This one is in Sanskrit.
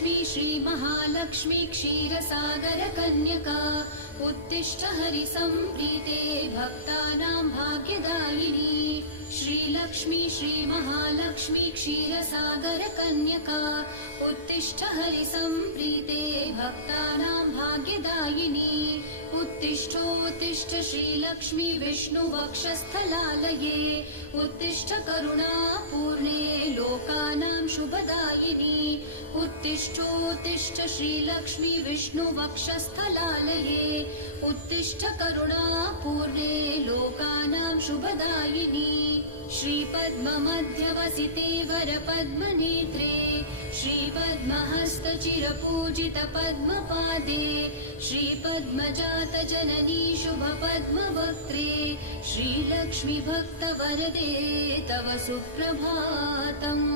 श्रीलक्ष्मी श्रीमहालक्ष्मी क्षीरसागरकन्यका उत्तिष्ठ हरिसम्प्रीते भक्तानां भाग्यदायिनी। श्रीलक्ष्मी श्रीमहालक्ष्मी क्षीरसागरकन्यका उत्तिष्ठ हरिसम्प्रीते भक्तानां भाग्यदायिनी। उत्तिष्ठोत्तिष्ठ श्रीलक्ष्मी विष्णुवक्षस्थलालये उत्तिष्ठ करुणापूर्णे लोकानां शुभदायिनी। उत्तिष्ठोत्तिष्ठ श्रीलक्ष्मी विष्णुवक्षस्थलालये उत्तिष्ठ करुणापूर्णे लोकानां शुभदायिनी। श्रीपद्ममध्यवसिते वरपद्मनेत्रे श्रीपद्महस्तचिरपूजितपद्मपादे श्रीपद्मजातजननी शुभपद्मवक्त्रे श्रीलक्ष्मी भक्तवरदे तव सुप्रभातम्।